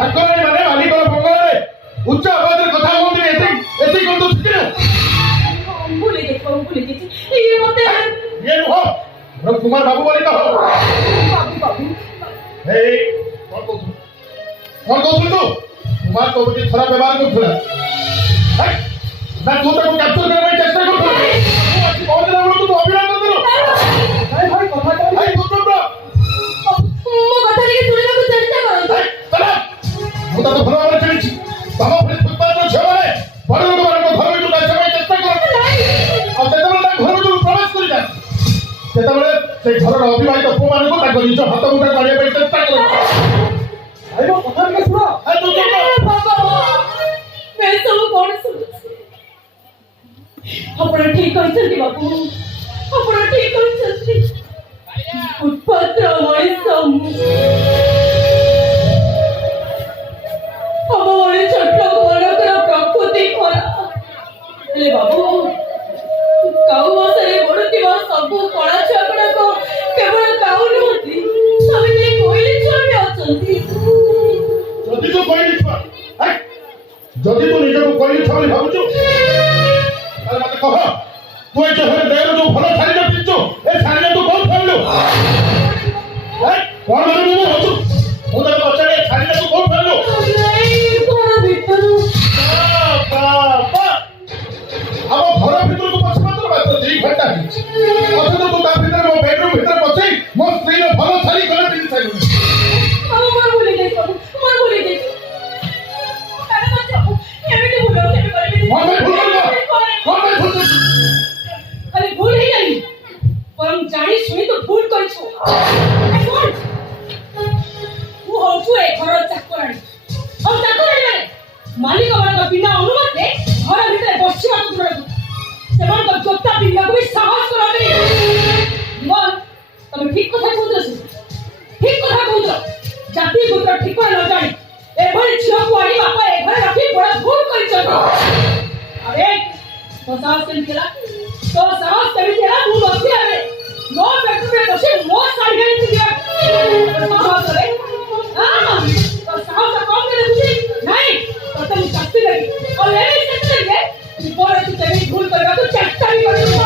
ଠାକୁରାଣୀ ମାନେ ମାଲିକର ଭଙ୍ଗଳରେ ଉଚ୍ଚ ଆବାଜରେ କଥା ହୁଅନ୍ତି ଏତିକି କଣ ତୁ ଶିଖିନୁ? ଭୁଲି ଯାଇଛି ଇଏ ମତେ ଇଏ ନୁହଁ ମୋର କୁମାର ବାବୁ ବୋଲି କହ। ବାବୁ ଏଇ କଣ କହୁଥିଲୁ ତୁ? କୁମାର ତୋ ପ୍ରତି ଖରାପ ବ୍ୟବହାର କରୁଥିଲା ନା ତୁ ତାକୁ କ୍ୟାପଚର କରିବା ପାଇଁ ଚେଷ୍ଟା କରୁଥିଲୁ? ପହଞ୍ଚିଲା ବେଳକୁ ତୁ ଅଭିନୟ କରିଦେଲୁ। ମୁଁ ତାକୁ ଭଲ ଭାବରେ ଚିହ୍ନିଛି। ତମ ଭଳି ଫୁଟପାଥର ଝିଅମାନେ ବଡ଼ ଲୋକମାନଙ୍କ ଘର ଭିତରକୁ ଆସିବା ପାଇଁ ଚେଷ୍ଟା କରନ୍ତି ଆଉ ଯେତେବେଳେ ତାଙ୍କ ଘର ଭିତରକୁ ପ୍ରବେଶ କରିଯାନ୍ତି ସେତେବେଳେ ସେ ଘରର ଅବିବାହିତ ପୁଅମାନଙ୍କୁ ତାଙ୍କ ନିଜ ହାତ ମୁଠାରେ ମାରିବା ପାଇଁ ଚେଷ୍ଟା କରନ୍ତି। କଥା ଟିକେ ଶୁଣ। ସବୁ କଣ ଶୁଣୁଛି? ଆପଣ ଠିକ କହିଛନ୍ତି ବାବୁ, ଆପଣ ଠିକ କହିଛନ୍ତି। ଫୁଟପାଥର ମଣିଷ ଆମ ଭଳି ଛୋଟ ଲୋକମାନଙ୍କର ପ୍ରକୃତି ଖରାପ। ହେଲେ ବାବୁ କାଉ ମାସରେ ବଢୁଥିବା ସବୁ କଳା ଛୁଆ ଗୁଡାକ କେବଳ କାଉ ନୁହନ୍ତି, ସାବିତ୍ରୀ କୋଇଲି ଛୁଆ ବି ଅଛନ୍ତି। ଯଦି ତୁ ନିଜକୁ କୋଇଲି ଛୁଆ ବୋଲି ଭାବୁଛୁ ତାହେଲେ ମତେ କହ ତୁ ଏ ଚେହରା ଦେହରୁ ଯୋଉ ଭଲ ଶାଢ଼ୀଟା ପିନ୍ଧୁଛୁ ଏ ଶାଢ଼ୀଟା ତୁ କୋଉଠୁ ଆଣିଲୁ? କଣ ମାନେ ମୁଁ ଭାବୁଛୁ? ମୁଁ ତାକୁ ପଚାରେ ଏ ଶାଢ଼ୀଟା ତୁ କୋଉଠୁ ଆଣିଲୁ? ଘର ଭିତରୁ। ଆମ ଘର ଭିତରକୁ ପଶିବା ତ ମାତ୍ର 2 ଘଣ୍ଟା ହେଇଛି ଅଥଚ ତୁ ତା ଭିତରେ ମୋ ବେଡରୁମ୍ ଭିତରେ ପଶି ମୋ ସ୍ତ୍ରୀର ଭଲ ଶାଢ଼ୀ ଖଣ୍ଡେ ପିନ୍ଧି ସାରିଲୁଣି। ଜାଣି ଶୁଣି ତୁ ଭୁଲ କରିଛୁ। ତୁ ହଉଛୁ ଏ ଘର ଚାକରାଣୀ ଆଉ ଚାକରାଣୀ ମାନେ ମାଲିକ ମାନଙ୍କ ବିନା ଅନୁମତିରେ ଘର ଭିତରେ ବସିବାକୁ ଦୂରକୁ ସେମାନଙ୍କ ଜୋତା ପିନ୍ଧିବାକୁ ବି ସାହସ କରନ୍ତି। ତମେ ଠିକ କଥା କହୁଛ, ଠିକ କଥା କହୁଛ। ଜାତି ପୁତ୍ର ଠିକଣା ନ ଜାଣି ଏଭଳି ଝିଅକୁ ଆଣି ବାପା ଏ ଘରେ ରଖି ବଡ ଭୁଲ କରିଛନ୍ତି। ଆରେ ତୋ ସାହସ କେମିତି ହେଲା? ମୁଁ ବସିଲାରେ ମୋ ବେଡରୁମରେ ବସି ମୋ ଶାଢ଼ୀ ଆଣିଥିଲି। ତୋ ସାହସ କମ ଦେଖୁଛି ନାଇଁ? ତତେ ମୁଁ ଶାସ୍ତି ଦେବି ଆଉ ଏମିତି ଶାସ୍ତି ଦେବି ଜୀବନରେ ତୁ କେମିତି ଭୁଲ କରିବାକୁ ଚେଷ୍ଟା ବି କରିବୁ।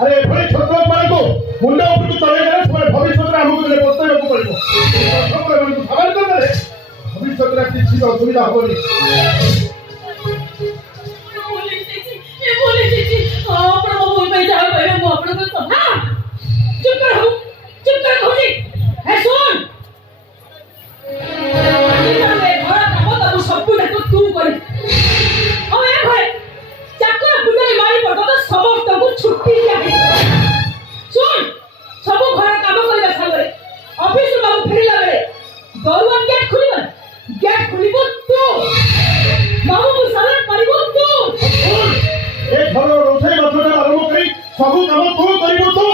ଆରେ ଏଭଳି ଛୋଟ ଲୋକମାନଙ୍କୁ ମୁଣ୍ଡ ଉପରକୁ ଚଳେଇଦେଲେ ସେମାନେ ଭବିଷ୍ୟତରେ ଆମକୁ ପସ୍ତେଇବାକୁ ପଡ଼ିବ। ଭବିଷ୍ୟତରେ କିଛି ଅସୁବିଧା ହବନି। ସବୁ କାମ ତୁ କରିବୁ, ତୁ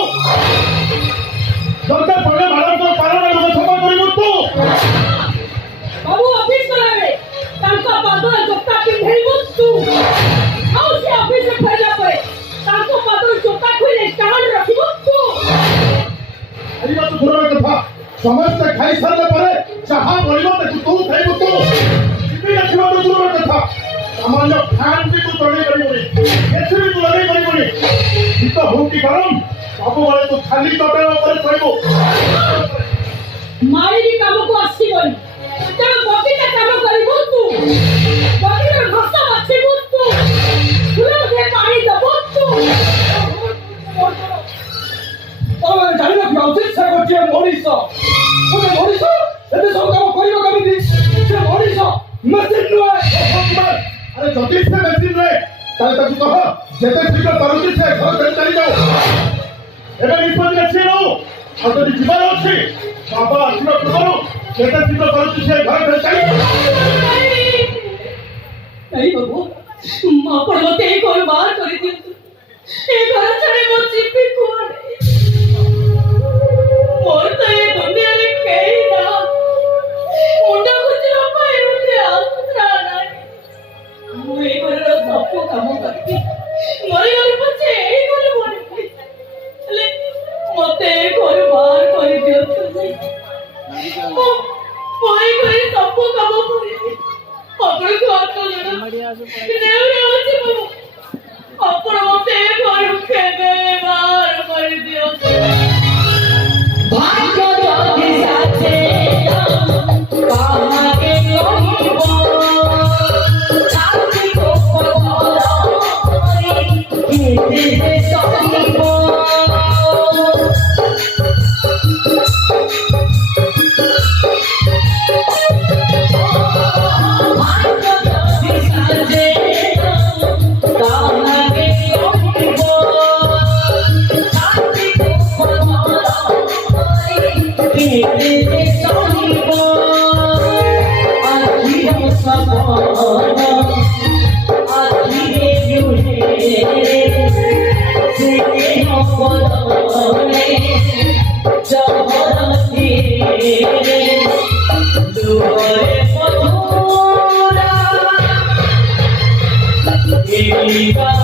ଦରକାର ପଡ଼ିଲେ ମ୍ୟାଡମଙ୍କ କାରଣ ସଫା କରିବୁ ତୁ। ବାବୁ ଅଫିସ ଗଲାବେଳେ ତାଙ୍କ ପାଦର ଜୋତା ପିନ୍ଧେଇବୁ ତୁ ଆଉ ସେ ଅଫିସରେ ଫେରିଲା ପରେ ତାଙ୍କ ପାଦର ଜୋତା ଖୋଲି ଷ୍ଟାଣ୍ଡ ରଖିବୁ ତୁ। ଖାଇବା ତ ଦୂରର କଥା, ସମସ୍ତେ ଖାଇସାରିଲା ପରେ ଯାହା ବଳିବ ତାକୁ ତୁ ଖାଇବୁ ତୁ। ଟିଭି ଦେଖିବା ତ ଦୂରର କଥା, ସାମାନ୍ୟ ଫ୍ୟାନ୍ ବି ତୁ ଚଳେଇ ପାରିବୁନି, ଏସି ବି ତୁ ଲଗେଇ ପାରିବୁନି। ଶୀତ ହଉ କି ଗରମ ସବୁବେଳେ ତୁ ଖାଲି ଚଟାଣ ଉପରେ ଶୋଇବୁ। ମାଳିନୀ କାମକୁ ଆସିବନି ତେଣୁ ବଗିଚା କାମ କରିବୁ ତୁ। ବଗିଚାର ଘାସ ବାଛିବୁ ତୁ। ଫୁଲରେ ପାଣି ଦେବୁ ତୁ। ତମେ ଜାଣିନ କି ଉଚିତ ସେ ଗୋଟିଏ ମଣିଷ। ଗୋଟେ ମଣିଷ ଏତେ ସବୁ କାମ କରିବ କେମିତି? ସେ ମଣିଷ ମେସିନ୍ ନୁହେଁ। ଆରେ ଯଦି ସେ ମେସିନ୍ ନୁହେଁ ତାହେଲେ ତାକୁ କହ ଯେତେ ଶୀଘ୍ର ପାରୁଛି ସେ ଘର ଛାଡ଼ି ଚାଲିଯାଉ। ଏବେ ନିଷ୍ପତ୍ତି ଅଛି ନଉ ଆଉ ଯଦି ଯିବାର ଅଛି ବାବା ଆସିବା ପୂର୍ବରୁ ଯେତେ ଶୀଘ୍ର ପାରୁଛି ସେ ଘର ଛାଡ଼ି ଚାଲିଯାଉ। ନାଇଁ ବାବୁ ଆପଣ ମତେ ଏ ଘର ବାହାର କରିଦିଅନ୍ତୁ। ଏ ଘର ଛାଡ଼ି ମୋ ଯିବି କୁଆଡ଼େ? ମୋର ତ ଏ ଦୁନିଆରେ କେହି ନାହାନ୍ତି। ମୁଣ୍ଡ ଖୋଜିବା ପାଇଁ ମୋତେ ଆଶ୍ରା ନାହିଁ। ନେଉରେ ଅଛି ମୁଁ ଆପଣ ମତେ ଘରୁ କେବେ ବାହାର କରିଦିଅନ୍ତୁ ଭାଗ୍ୟ ଯଦି ସାଥେ କାହାକେ କହିବ ଛାତି କେତେ ସହିବ Viva